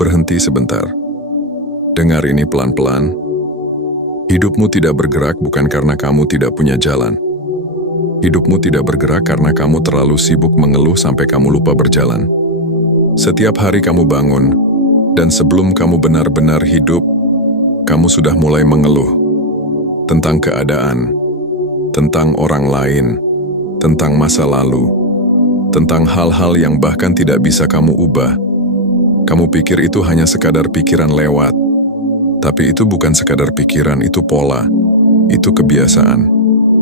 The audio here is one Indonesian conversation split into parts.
Berhenti sebentar. Dengar ini pelan-pelan. Hidupmu tidak bergerak bukan karena kamu tidak punya jalan. Hidupmu tidak bergerak karena kamu terlalu sibuk mengeluh sampai kamu lupa berjalan. Setiap hari kamu bangun, dan sebelum kamu benar-benar hidup, kamu sudah mulai mengeluh tentang keadaan, tentang orang lain, tentang masa lalu, tentang hal-hal yang bahkan tidak bisa kamu ubah. Kamu pikir itu hanya sekadar pikiran lewat, tapi itu bukan sekadar pikiran, itu pola, itu kebiasaan,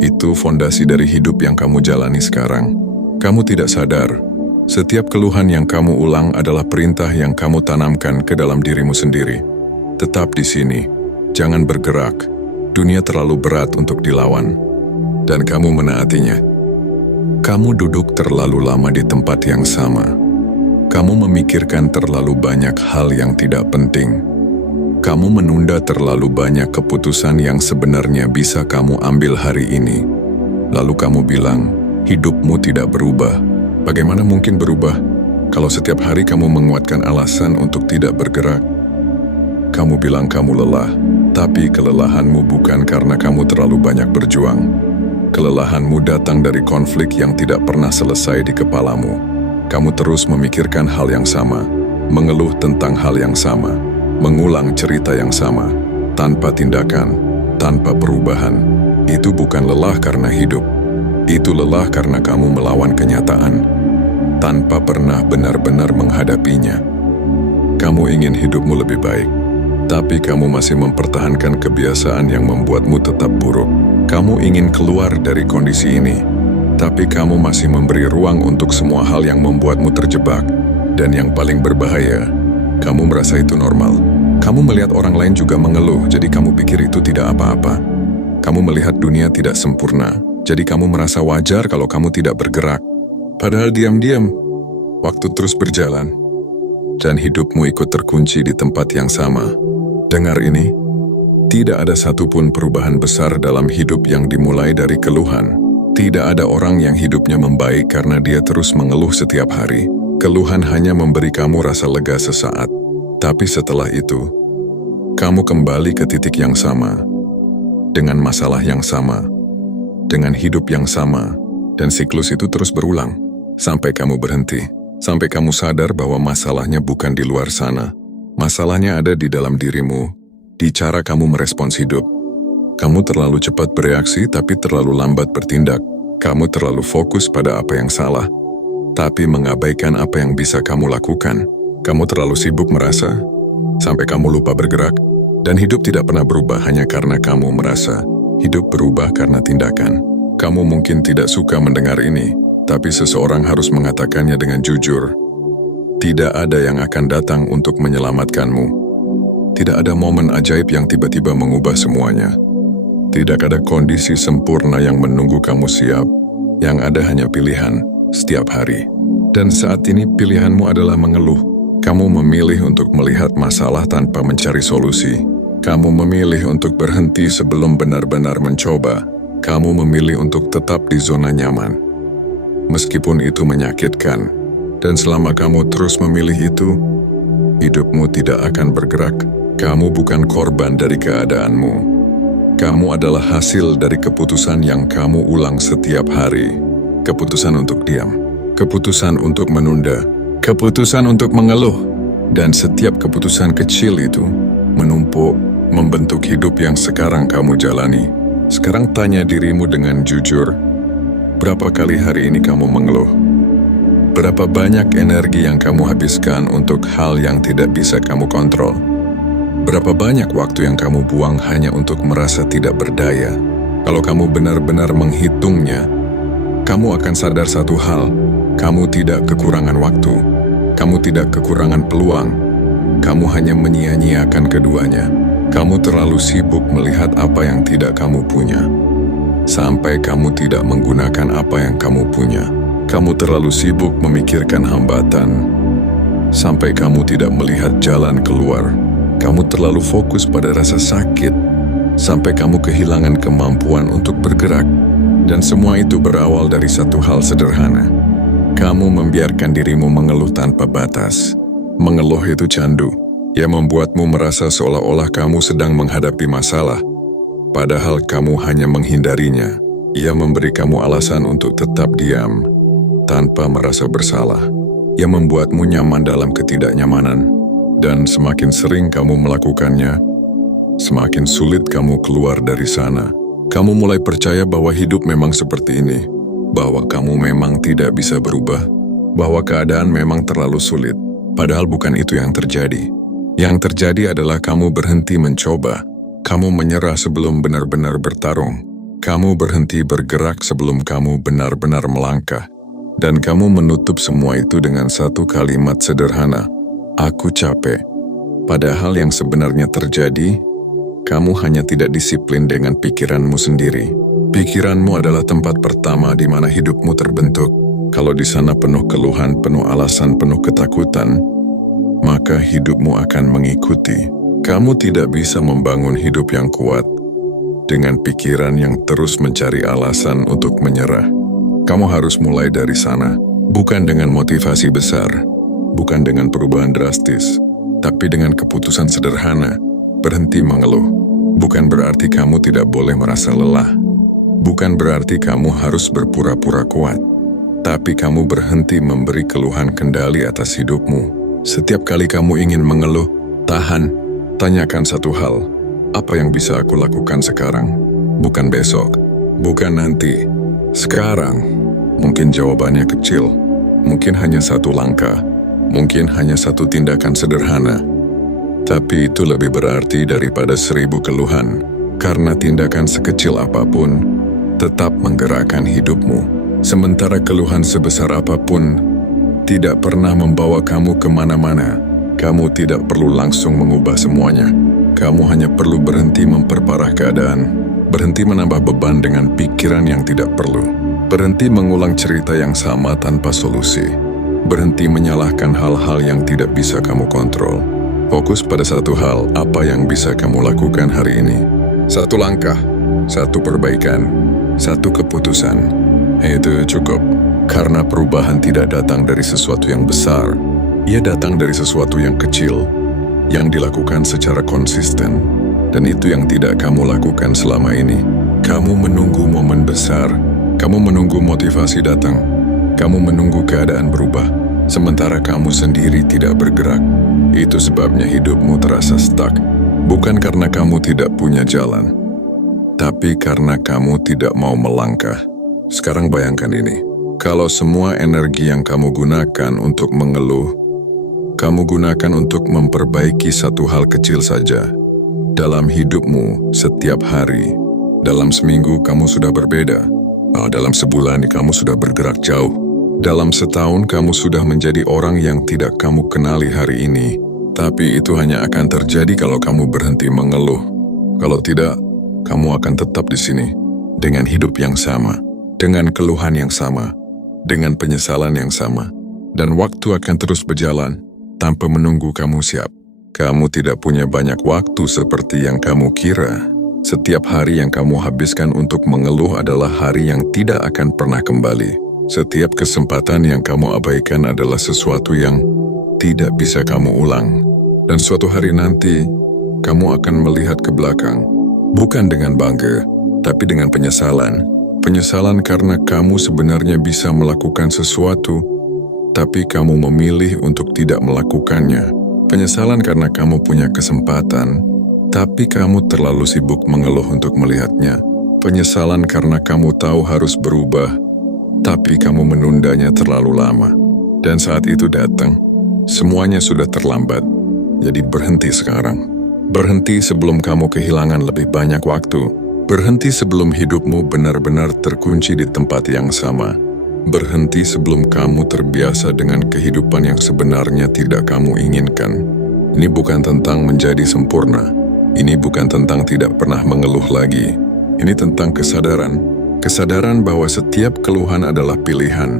itu fondasi dari hidup yang kamu jalani sekarang. Kamu tidak sadar, setiap keluhan yang kamu ulang adalah perintah yang kamu tanamkan ke dalam dirimu sendiri. Tetap di sini, jangan bergerak, dunia terlalu berat untuk dilawan, dan kamu menaatinya. Kamu duduk terlalu lama di tempat yang sama. Kamu memikirkan terlalu banyak hal yang tidak penting. Kamu menunda terlalu banyak keputusan yang sebenarnya bisa kamu ambil hari ini. Lalu kamu bilang, hidupmu tidak berubah. Bagaimana mungkin berubah kalau setiap hari kamu menguatkan alasan untuk tidak bergerak? Kamu bilang kamu lelah, tapi kelelahanmu bukan karena kamu terlalu banyak berjuang. Kelelahanmu datang dari konflik yang tidak pernah selesai di kepalamu. Kamu terus memikirkan hal yang sama, mengeluh tentang hal yang sama, mengulang cerita yang sama, tanpa tindakan, tanpa perubahan. Itu bukan lelah karena hidup. Itu lelah karena kamu melawan kenyataan, tanpa pernah benar-benar menghadapinya. Kamu ingin hidupmu lebih baik, tapi kamu masih mempertahankan kebiasaan yang membuatmu tetap buruk. Kamu ingin keluar dari kondisi ini, tapi kamu masih memberi ruang untuk semua hal yang membuatmu terjebak. Dan yang paling berbahaya, kamu merasa itu normal. Kamu melihat orang lain juga mengeluh, jadi kamu pikir itu tidak apa-apa. Kamu melihat dunia tidak sempurna, jadi kamu merasa wajar kalau kamu tidak bergerak. Padahal diam-diam, waktu terus berjalan, dan hidupmu ikut terkunci di tempat yang sama. Dengar ini, tidak ada satupun perubahan besar dalam hidup yang dimulai dari keluhan. Tidak ada orang yang hidupnya membaik karena dia terus mengeluh setiap hari. Keluhan hanya memberi kamu rasa lega sesaat. Tapi setelah itu, kamu kembali ke titik yang sama, dengan masalah yang sama, dengan hidup yang sama, dan siklus itu terus berulang, sampai kamu berhenti, sampai kamu sadar bahwa masalahnya bukan di luar sana. Masalahnya ada di dalam dirimu, di cara kamu merespons hidup. Kamu terlalu cepat bereaksi tapi terlalu lambat bertindak. Kamu terlalu fokus pada apa yang salah, tapi mengabaikan apa yang bisa kamu lakukan. Kamu terlalu sibuk merasa, sampai kamu lupa bergerak, dan hidup tidak pernah berubah hanya karena kamu merasa. Hidup berubah karena tindakan. Kamu mungkin tidak suka mendengar ini, tapi seseorang harus mengatakannya dengan jujur. Tidak ada yang akan datang untuk menyelamatkanmu. Tidak ada momen ajaib yang tiba-tiba mengubah semuanya. Tidak ada kondisi sempurna yang menunggu kamu siap. Yang ada hanya pilihan setiap hari. Dan saat ini pilihanmu adalah mengeluh. Kamu memilih untuk melihat masalah tanpa mencari solusi. Kamu memilih untuk berhenti sebelum benar-benar mencoba. Kamu memilih untuk tetap di zona nyaman. Meskipun itu menyakitkan, dan selama kamu terus memilih itu, hidupmu tidak akan bergerak. Kamu bukan korban dari keadaanmu. Kamu adalah hasil dari keputusan yang kamu ulang setiap hari. Keputusan untuk diam, keputusan untuk menunda, keputusan untuk mengeluh, dan setiap keputusan kecil itu menumpuk, membentuk hidup yang sekarang kamu jalani. Sekarang tanya dirimu dengan jujur, berapa kali hari ini kamu mengeluh? Berapa banyak energi yang kamu habiskan untuk hal yang tidak bisa kamu kontrol? Berapa banyak waktu yang kamu buang hanya untuk merasa tidak berdaya? Kalau kamu benar-benar menghitungnya, kamu akan sadar satu hal, kamu tidak kekurangan waktu, kamu tidak kekurangan peluang, kamu hanya menyia-nyiakan keduanya. Kamu terlalu sibuk melihat apa yang tidak kamu punya, sampai kamu tidak menggunakan apa yang kamu punya. Kamu terlalu sibuk memikirkan hambatan, sampai kamu tidak melihat jalan keluar. Kamu terlalu fokus pada rasa sakit, sampai kamu kehilangan kemampuan untuk bergerak. Dan semua itu berawal dari satu hal sederhana. Kamu membiarkan dirimu mengeluh tanpa batas. Mengeluh itu candu. Ia membuatmu merasa seolah-olah kamu sedang menghadapi masalah, padahal kamu hanya menghindarinya. Ia memberi kamu alasan untuk tetap diam, tanpa merasa bersalah. Ia membuatmu nyaman dalam ketidaknyamanan, dan semakin sering kamu melakukannya, semakin sulit kamu keluar dari sana. Kamu mulai percaya bahwa hidup memang seperti ini, bahwa kamu memang tidak bisa berubah, bahwa keadaan memang terlalu sulit. Padahal bukan itu yang terjadi. Yang terjadi adalah kamu berhenti mencoba. Kamu menyerah sebelum benar-benar bertarung. Kamu berhenti bergerak sebelum kamu benar-benar melangkah. Dan kamu menutup semua itu dengan satu kalimat sederhana. Aku capek. Padahal yang sebenarnya terjadi, kamu hanya tidak disiplin dengan pikiranmu sendiri. Pikiranmu adalah tempat pertama di mana hidupmu terbentuk. Kalau di sana penuh keluhan, penuh alasan, penuh ketakutan, maka hidupmu akan mengikuti. Kamu tidak bisa membangun hidup yang kuat dengan pikiran yang terus mencari alasan untuk menyerah. Kamu harus mulai dari sana, bukan dengan motivasi besar, bukan dengan perubahan drastis, tapi dengan keputusan sederhana. Berhenti mengeluh. Bukan berarti kamu tidak boleh merasa lelah. Bukan berarti kamu harus berpura-pura kuat. Tapi kamu berhenti memberi keluhan kendali atas hidupmu. Setiap kali kamu ingin mengeluh, tahan, tanyakan satu hal. Apa yang bisa aku lakukan sekarang? Bukan besok, bukan nanti. Sekarang. Mungkin jawabannya kecil. Mungkin hanya satu langkah. Mungkin hanya satu tindakan sederhana. Tapi itu lebih berarti daripada 1000 keluhan. Karena tindakan sekecil apapun tetap menggerakkan hidupmu. Sementara keluhan sebesar apapun tidak pernah membawa kamu kemana-mana. Kamu tidak perlu langsung mengubah semuanya. Kamu hanya perlu berhenti memperparah keadaan. Berhenti menambah beban dengan pikiran yang tidak perlu. Berhenti mengulang cerita yang sama tanpa solusi. Berhenti menyalahkan hal-hal yang tidak bisa kamu kontrol. Fokus pada satu hal, apa yang bisa kamu lakukan hari ini. Satu langkah, satu perbaikan, satu keputusan. Itu cukup, karena perubahan tidak datang dari sesuatu yang besar. Ia datang dari sesuatu yang kecil, yang dilakukan secara konsisten. Dan itu yang tidak kamu lakukan selama ini. Kamu menunggu momen besar, kamu menunggu motivasi datang, kamu menunggu keadaan berubah, sementara kamu sendiri tidak bergerak. Itu sebabnya hidupmu terasa stuck. Bukan karena kamu tidak punya jalan, tapi karena kamu tidak mau melangkah. Sekarang bayangkan ini, kalau semua energi yang kamu gunakan untuk mengeluh, kamu gunakan untuk memperbaiki satu hal kecil saja. Dalam hidupmu, setiap hari, dalam seminggu kamu sudah berbeda. Dalam sebulan kamu sudah bergerak jauh. Dalam setahun kamu sudah menjadi orang yang tidak kamu kenali hari ini. Tapi itu hanya akan terjadi kalau kamu berhenti mengeluh. Kalau tidak, kamu akan tetap di sini, dengan hidup yang sama. Dengan keluhan yang sama, dengan penyesalan yang sama, dan waktu akan terus berjalan tanpa menunggu kamu siap. Kamu tidak punya banyak waktu seperti yang kamu kira. Setiap hari yang kamu habiskan untuk mengeluh adalah hari yang tidak akan pernah kembali. Setiap kesempatan yang kamu abaikan adalah sesuatu yang tidak bisa kamu ulang. Dan suatu hari nanti, kamu akan melihat ke belakang, bukan dengan bangga, tapi dengan penyesalan. Penyesalan karena kamu sebenarnya bisa melakukan sesuatu, tapi kamu memilih untuk tidak melakukannya. Penyesalan karena kamu punya kesempatan, tapi kamu terlalu sibuk mengeluh untuk melihatnya. Penyesalan karena kamu tahu harus berubah, tapi kamu menundanya terlalu lama. Dan saat itu datang, semuanya sudah terlambat. Jadi berhenti sekarang. Berhenti sebelum kamu kehilangan lebih banyak waktu. Berhenti sebelum hidupmu benar-benar terkunci di tempat yang sama. Berhenti sebelum kamu terbiasa dengan kehidupan yang sebenarnya tidak kamu inginkan. Ini bukan tentang menjadi sempurna. Ini bukan tentang tidak pernah mengeluh lagi. Ini tentang kesadaran. Kesadaran bahwa setiap keluhan adalah pilihan.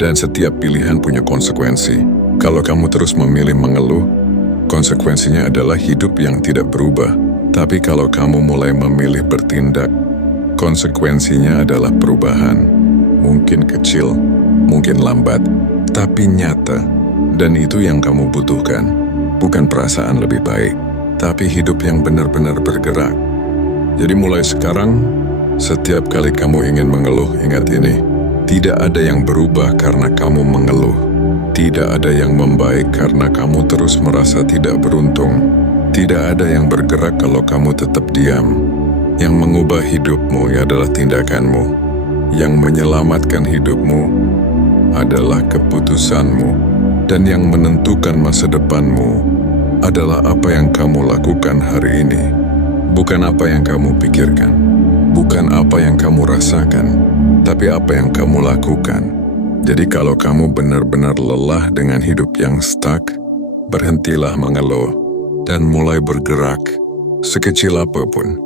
Dan setiap pilihan punya konsekuensi. Kalau kamu terus memilih mengeluh, konsekuensinya adalah hidup yang tidak berubah. Tapi kalau kamu mulai memilih bertindak, konsekuensinya adalah perubahan. Mungkin kecil, mungkin lambat, tapi nyata. Dan itu yang kamu butuhkan, bukan perasaan lebih baik, tapi hidup yang benar-benar bergerak. Jadi mulai sekarang, setiap kali kamu ingin mengeluh, ingat ini, tidak ada yang berubah karena kamu mengeluh. Tidak ada yang membaik karena kamu terus merasa tidak beruntung. Tidak ada yang bergerak kalau kamu tetap diam. Yang mengubah hidupmu adalah tindakanmu. Yang menyelamatkan hidupmu adalah keputusanmu. Dan yang menentukan masa depanmu adalah apa yang kamu lakukan hari ini. Bukan apa yang kamu pikirkan. Bukan apa yang kamu rasakan. Tapi apa yang kamu lakukan. Jadi kalau kamu benar-benar lelah dengan hidup yang stuck, berhentilah mengeluh dan mulai bergerak, sekecil apapun.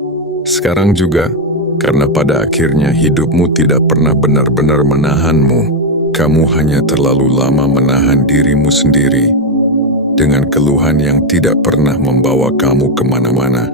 Sekarang juga, karena pada akhirnya hidupmu tidak pernah benar-benar menahanmu, kamu hanya terlalu lama menahan dirimu sendiri dengan keluhan yang tidak pernah membawa kamu kemana-mana.